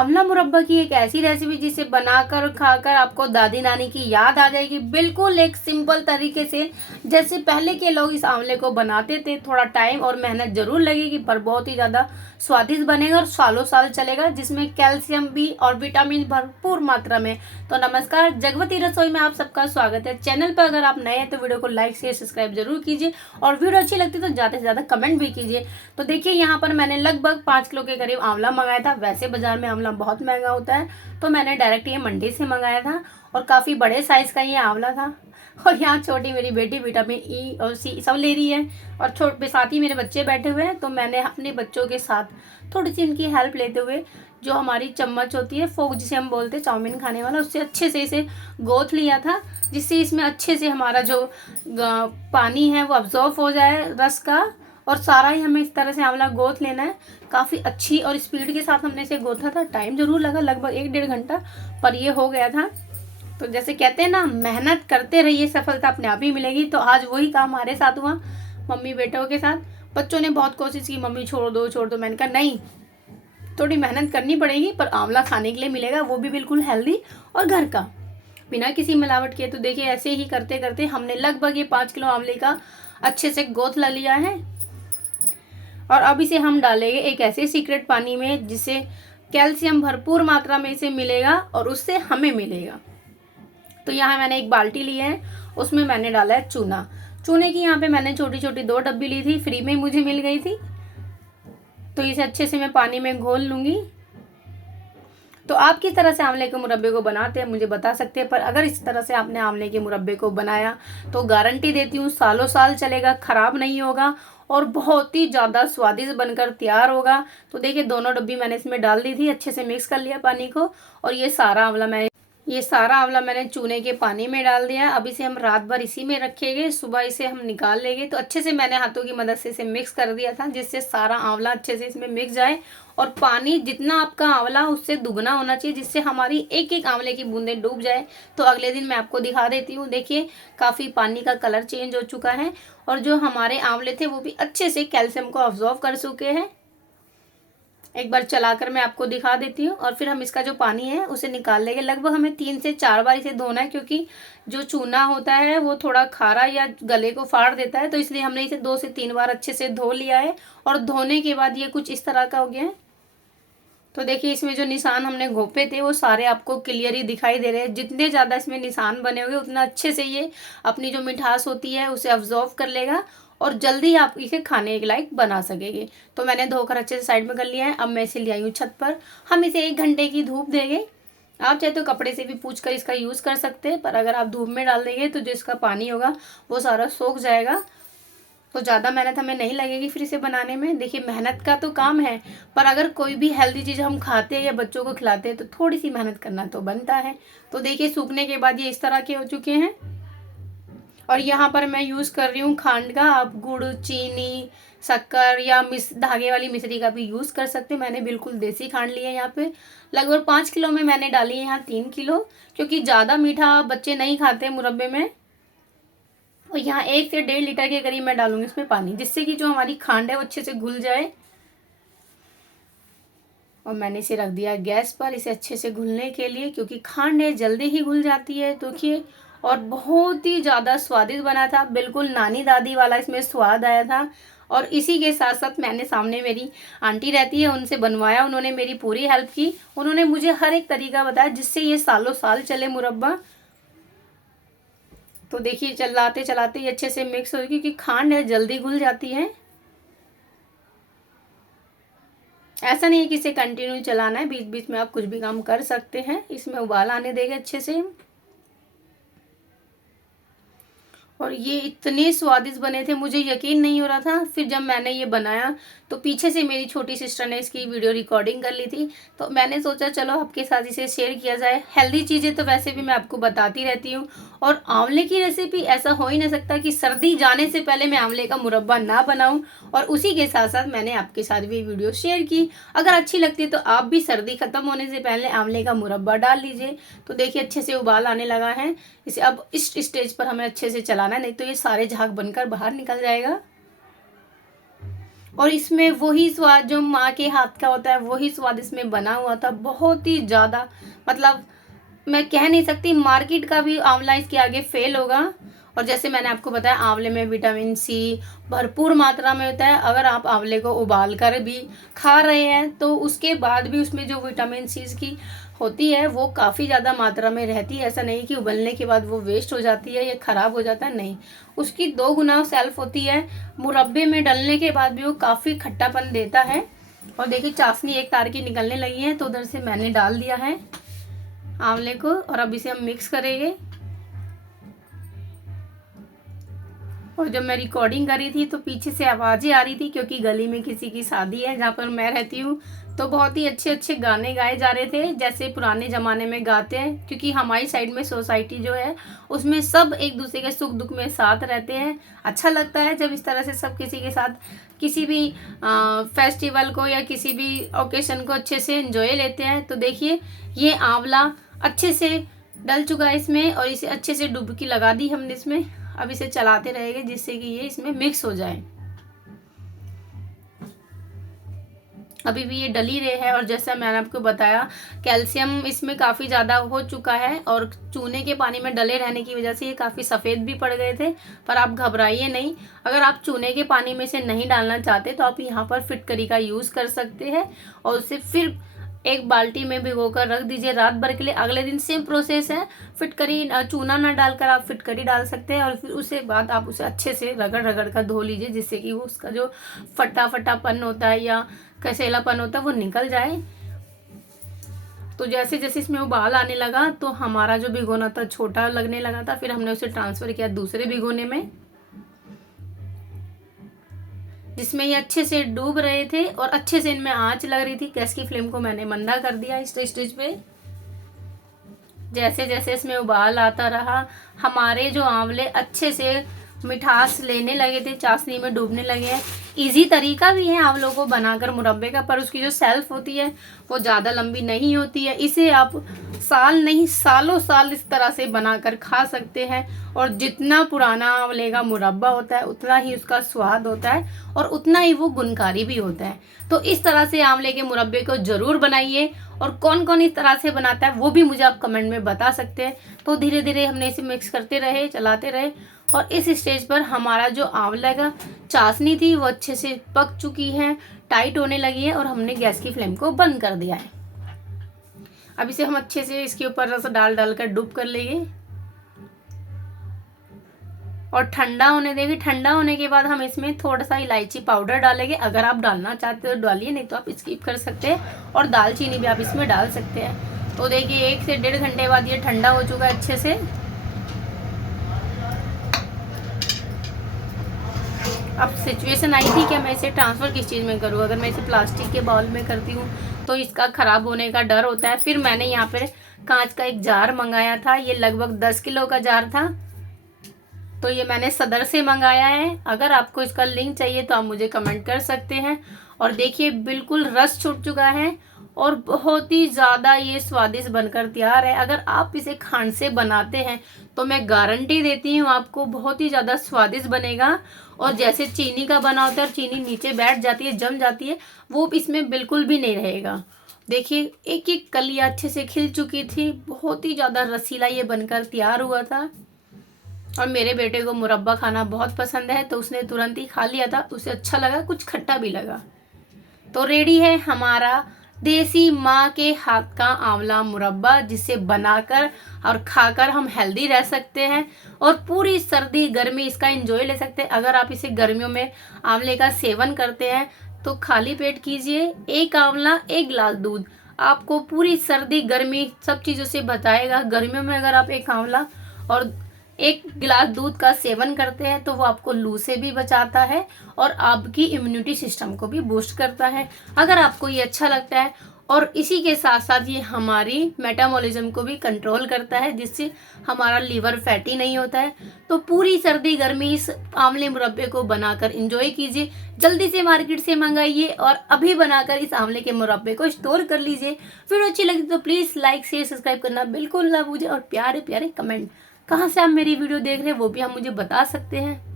आंवला मुरब्बा की एक ऐसी रेसिपी जिसे बनाकर खाकर आपको दादी नानी की याद आ जाएगी, बिल्कुल एक सिंपल तरीके से जैसे पहले के लोग इस आंवले को बनाते थे। थोड़ा टाइम और मेहनत जरूर लगेगी पर बहुत ही ज़्यादा स्वादिष्ट बनेगा और सालों साल चलेगा, जिसमें कैल्शियम भी और विटामिन भरपूर मात्रा में। तो नमस्कार, जगवती रसोई में आप सबका स्वागत है। चैनल पर अगर आप नए हैं तो वीडियो को लाइक शेयर सब्सक्राइब जरूर कीजिए और वीडियो अच्छी लगती है तो ज़्यादा से ज़्यादा कमेंट भी कीजिए। तो देखिए यहाँ पर मैंने लगभग 5 किलो के करीब आंवला मंगाया था। वैसे बाजार में आंवला बहुत महंगा होता है तो मैंने डायरेक्ट ये मंडी से मंगाया था और काफ़ी बड़े साइज़ का ये आंवला था। और यहाँ छोटी मेरी बेटी विटामिन ई और सी सब ले रही है और छोटे साथ ही मेरे बच्चे बैठे हुए हैं, तो मैंने अपने बच्चों के साथ थोड़ी सी इनकी हेल्प लेते हुए जो हमारी चम्मच होती है, फोक जिसे हम बोलते हैं चाउमीन खाने वाला, उससे अच्छे से इसे गोथ लिया था, जिससे इसमें अच्छे से हमारा जो पानी है वो अब्जॉर्व हो जाए रस का। और सारा ही हमें इस तरह से आंवला गोथ लेना है। काफ़ी अच्छी और स्पीड के साथ हमने इसे गोथा था। टाइम जरूर लगा, लगभग 1-1.5 घंटा, पर ये हो गया था। तो जैसे कहते हैं ना, मेहनत करते रहिए, सफलता अपने आप ही मिलेगी। तो आज वही काम हमारे साथ हुआ, मम्मी बेटों के साथ। बच्चों ने बहुत कोशिश की, मम्मी छोड़ दो छोड़ दो, मैंने कहा नहीं, थोड़ी मेहनत करनी पड़ेगी पर आंवला खाने के लिए मिलेगा, वो भी बिल्कुल हेल्दी और घर का, बिना किसी मिलावट के। तो देखिए ऐसे ही करते करते हमने लगभग ये 5 किलो आंवले का अच्छे से गोथ ला लिया है। और अब इसे हम डालेंगे एक ऐसे सीक्रेट पानी में जिससे कैल्शियम भरपूर मात्रा में इसे मिलेगा और उससे हमें मिलेगा। तो यहाँ मैंने एक बाल्टी ली है, उसमें मैंने डाला है चूना। चूने की यहाँ पे मैंने छोटी छोटी 2 डब्बी ली थी, फ्री में मुझे मिल गई थी। तो इसे अच्छे से मैं पानी में घोल लूँगी। तो आप किस तरह से आंवले के मुरब्बे को बनाते हैं मुझे बता सकते हैं, पर अगर इस तरह से आपने आंवले के मुरब्बे को बनाया तो गारंटी देती हूँ सालों साल चलेगा, ख़राब नहीं होगा और बहुत ही ज़्यादा स्वादिष्ट बनकर तैयार होगा। तो देखिए दोनों डब्बी मैंने इसमें डाल दी थी, अच्छे से मिक्स कर लिया पानी को और ये सारा आंवला मैंने चूने के पानी में डाल दिया है। अब इसे हम रात भर इसी में रखेंगे, सुबह इसे हम निकाल लेंगे। तो अच्छे से मैंने हाथों की मदद से इसे मिक्स कर दिया था, जिससे सारा आंवला अच्छे से इसमें मिक्स जाए। और पानी जितना आपका आंवला उससे दुगना होना चाहिए, जिससे हमारी एक एक आंवले की बूंदें डूब जाए। तो अगले दिन मैं आपको दिखा देती हूँ। देखिए काफ़ी पानी का कलर चेंज हो चुका है और जो हमारे आंवले थे वो भी अच्छे से कैल्शियम को अब्जॉर्व कर चुके हैं। एक बार चलाकर मैं आपको दिखा देती हूँ और फिर हम इसका जो पानी है उसे निकाल लेंगे। लगभग हमें 3 से 4 बार इसे धोना है, क्योंकि जो चूना होता है वो थोड़ा खारा या गले को फाड़ देता है, तो इसलिए हमने इसे 2 से 3 बार अच्छे से धो लिया है। और धोने के बाद ये कुछ इस तरह का हो गया है। तो देखिए इसमें जो निशान हमने घोपे थे वो सारे आपको क्लियर ही दिखाई दे रहे हैं। जितने ज़्यादा इसमें निशान बने हुए उतना अच्छे से ये अपनी जो मिठास होती है उसे अब्जॉर्व कर लेगा और जल्दी आप इसे खाने के लायक बना सकेंगे। तो मैंने धोकर अच्छे से साइड में कर लिया है। अब मैं इसे ले आई हूँ छत पर। हम इसे 1 घंटे की धूप देंगे। आप चाहे तो कपड़े से भी पूछ कर इसका यूज़ कर सकते हैं, पर अगर आप धूप में डाल देंगे तो जो इसका पानी होगा वो सारा सूख जाएगा, तो ज़्यादा मेहनत हमें नहीं लगेगी फिर इसे बनाने में। देखिए मेहनत का तो काम है, पर अगर कोई भी हेल्दी चीज़ हम खाते हैं या बच्चों को खिलाते हैं तो थोड़ी सी मेहनत करना तो बनता है। तो देखिए सूखने के बाद ये इस तरह के हो चुके हैं। और यहाँ पर मैं यूज़ कर रही हूँ खांड का। आप गुड़, चीनी, शक्कर या धागे वाली मिश्री का भी यूज़ कर सकते हैं। मैंने बिल्कुल देसी खांड ली है। यहाँ पे लगभग 5 किलो में मैंने डाली है यहाँ 3 किलो, क्योंकि ज़्यादा मीठा बच्चे नहीं खाते मुरब्बे में। और यहाँ 1 से 1.5 लीटर के करीब मैं डालूंगी इसमें पानी, जिससे कि जो हमारी खांड है वो अच्छे से घुल जाए। और मैंने इसे रख दिया गैस पर इसे अच्छे से घुलने के लिए, क्योंकि खांड है जल्दी ही घुल जाती है। देखिए और बहुत ही ज़्यादा स्वादिष्ट बना था, बिल्कुल नानी दादी वाला इसमें स्वाद आया था। और इसी के साथ साथ मैंने सामने मेरी आंटी रहती है, उनसे बनवाया, उन्होंने मेरी पूरी हेल्प की। उन्होंने मुझे हर एक तरीका बताया जिससे ये सालों साल चले मुरब्बा। तो देखिए चलाते चलाते ये अच्छे से मिक्स हो, क्योंकि खांड है जल्दी घुल जाती है। ऐसा नहीं है कि इसे कंटिन्यू चलाना है, बीच बीच में आप कुछ भी काम कर सकते हैं। इसमें उबाल आने देंगे अच्छे से। और ये इतने स्वादिष्ट बने थे, मुझे यकीन नहीं हो रहा था। फिर जब मैंने ये बनाया तो पीछे से मेरी छोटी सिस्टर ने इसकी वीडियो रिकॉर्डिंग कर ली थी, तो मैंने सोचा चलो आपके साथ इसे शेयर किया जाए। हेल्दी चीज़ें तो वैसे भी मैं आपको बताती रहती हूँ, और आंवले की रेसिपी ऐसा हो ही नहीं सकता कि सर्दी जाने से पहले मैं आंवले का मुरब्बा ना बनाऊँ। और उसी के साथ साथ मैंने आपके साथ भी वीडियो शेयर की। अगर अच्छी लगती है तो आप भी सर्दी खत्म होने से पहले आंवले का मुरब्बा डाल लीजिए। तो देखिए अच्छे से उबाल आने लगा है। इसे अब इस स्टेज पर हमें अच्छे से चलाना है, नहीं तो ये सारे झाग बनकर बाहर निकल जाएगा। और इसमें वही स्वाद जो माँ के हाथ का होता है, वही स्वाद इसमें बना हुआ था। बहुत ही ज़्यादा, मतलब मैं कह नहीं सकती, मार्केट का भी आंवला इसके आगे फेल होगा। और जैसे मैंने आपको बताया, आंवले में विटामिन सी भरपूर मात्रा में होता है। अगर आप आंवले को उबाल कर भी खा रहे हैं तो उसके बाद भी उसमें जो विटामिन सी की होती है वो काफ़ी ज़्यादा मात्रा में रहती है। ऐसा नहीं कि उबलने के बाद वो वेस्ट हो जाती है या ख़राब हो जाता है, नहीं, उसकी 2 गुना सेल्फ होती है। मुरब्बे में डलने के बाद भी वो काफ़ी खट्टापन देता है। और देखिए चाशनी एक तार की निकलने लगी है, तो उधर से मैंने डाल दिया है आंवले को और अब इसे हम मिक्स करेंगे। और जब मैं रिकॉर्डिंग कर रही थी तो पीछे से आवाज़ें आ रही थी, क्योंकि गली में किसी की शादी है जहाँ पर मैं रहती हूँ। तो बहुत ही अच्छे अच्छे गाने गाए जा रहे थे, जैसे पुराने ज़माने में गाते हैं, क्योंकि हमारी साइड में सोसाइटी जो है उसमें सब एक दूसरे के सुख दुख में साथ रहते हैं। अच्छा लगता है जब इस तरह से सब किसी के साथ किसी भी फेस्टिवल को या किसी भी ओकेशन को अच्छे से एंजॉय लेते हैं। तो देखिए ये आंवला अच्छे से डल चुका है इसमें, और इसे अच्छे से डुबकी लगा दी हमने इसमें। अब इसे चलाते रहेंगे जिससे कि ये इसमें मिक्स हो जाए। अभी भी ये डल ही रहे हैं, और जैसा मैंने आपको बताया कैल्शियम इसमें काफ़ी ज़्यादा हो चुका है, और चूने के पानी में डले रहने की वजह से ये काफ़ी सफ़ेद भी पड़ गए थे। पर आप घबराइए नहीं, अगर आप चूने के पानी में से नहीं डालना चाहते तो आप यहाँ पर फिटकरी का यूज़ कर सकते हैं, और उसे फिर एक बाल्टी में भिगोकर रख दीजिए रात भर के लिए। अगले दिन सेम प्रोसेस है, फिटकरी चूना ना डालकर आप फिटकरी डाल सकते हैं, और फिर उसके बाद आप उसे अच्छे से रगड़ रगड़ कर धो लीजिए, जिससे कि वो उसका जो फटा फटापन होता है या कसैलापन होता है वो निकल जाए। तो जैसे जैसे इसमें उबाल आने लगा तो हमारा जो भिगोना था छोटा लगने लगा था, फिर हमने उसे ट्रांसफ़र किया दूसरे भिगोने में, जिसमें ये अच्छे से डूब रहे थे और अच्छे से इनमें आंच लग रही थी। गैस की फ्लेम को मैंने मंदा कर दिया इस स्टेज पे। जैसे जैसे इसमें उबाल आता रहा, हमारे जो आंवले अच्छे से मिठास लेने लगे थे, चाशनी में डूबने लगे हैं। इजी तरीका भी है आंवलों को बनाकर मुरब्बे का, पर उसकी जो सेल्फ होती है वो ज़्यादा लंबी नहीं होती है। इसे आप साल नहीं सालों साल इस तरह से बनाकर खा सकते हैं, और जितना पुराना आंवले का मुरब्बा होता है उतना ही उसका स्वाद होता है और उतना ही वो गुणकारी भी होता है। तो इस तरह से आंवले के मुरब्बे को ज़रूर बनाइए, और कौन कौन इस तरह से बनाता है वो भी मुझे आप कमेंट में बता सकते हैं। तो धीरे धीरे हमने इसे मिक्स करते रहे, चलाते रहे, और इस स्टेज पर हमारा जो आंवला का चाशनी थी वो अच्छे से पक चुकी है, टाइट होने लगी है, और हमने गैस की फ्लेम को बंद कर दिया है। अब इसे हम अच्छे से इसके ऊपर रस डाल डाल कर डुब कर लेंगे और ठंडा होने देंगे। ठंडा होने के बाद हम इसमें थोड़ा सा इलायची पाउडर डालेंगे। अगर आप डालना चाहते हो डालिए, नहीं तो आप स्किप कर सकते हैं, और दालचीनी भी आप इसमें डाल सकते हैं। तो देखिए 1 से 1.5 घंटे बाद ये ठंडा हो चुका है अच्छे से। अब सिचुएशन आई थी कि मैं इसे ट्रांसफ़र किस चीज़ में करूँ। अगर मैं इसे प्लास्टिक के बाउल में करती हूँ तो इसका ख़राब होने का डर होता है। फिर मैंने यहाँ पर कांच का एक जार मंगाया था, ये लगभग 10 किलो का जार था, तो ये मैंने सदर से मंगाया है। अगर आपको इसका लिंक चाहिए तो आप मुझे कमेंट कर सकते हैं। और देखिए बिल्कुल रस छूट चुका है और बहुत ही ज़्यादा ये स्वादिष्ट बनकर तैयार है। अगर आप इसे खांड से बनाते हैं तो मैं गारंटी देती हूँ आपको बहुत ही ज़्यादा स्वादिष्ट बनेगा। और जैसे चीनी का बना होता है, चीनी नीचे बैठ जाती है, जम जाती है, वो इसमें बिल्कुल भी नहीं रहेगा। देखिए एक एक कलियाँ अच्छे से खिल चुकी थी, बहुत ही ज़्यादा रसीला ये बनकर तैयार हुआ था। और मेरे बेटे को मुरब्बा खाना बहुत पसंद है, तो उसने तुरंत ही खा लिया था, उसे अच्छा लगा, कुछ खट्टा भी लगा। तो रेडी है हमारा देसी माँ के हाथ का आंवला मुरब्बा, जिसे बनाकर और खाकर हम हेल्दी रह सकते हैं और पूरी सर्दी गर्मी इसका एंजॉय ले सकते हैं। अगर आप इसे गर्मियों में आंवले का सेवन करते हैं तो खाली पेट कीजिए, 1 आंवला 1 गिलास दूध आपको पूरी सर्दी गर्मी सब चीज़ों से बचाएगा। गर्मियों में अगर आप 1 आंवला और 1 गिलास दूध का सेवन करते हैं तो वो आपको लू से भी बचाता है और आपकी इम्यूनिटी सिस्टम को भी बूस्ट करता है। अगर आपको ये अच्छा लगता है, और इसी के साथ साथ ये हमारी मेटाबॉलिज्म को भी कंट्रोल करता है, जिससे हमारा लीवर फैटी नहीं होता है। तो पूरी सर्दी गर्मी इस आंवले मुरब्बे को बनाकर एंजॉय कीजिए। जल्दी से मार्केट से मंगाइए और अभी बनाकर इस आंवले के मुरब्बे को स्टोर कर लीजिए। वीडियो अच्छी लगी तो प्लीज़ लाइक शेयर सब्सक्राइब करना बिल्कुल ना भूलिए, और प्यारे प्यारे कमेंट, कहाँ से आप मेरी वीडियो देख रहे हैं वो भी आप मुझे बता सकते हैं।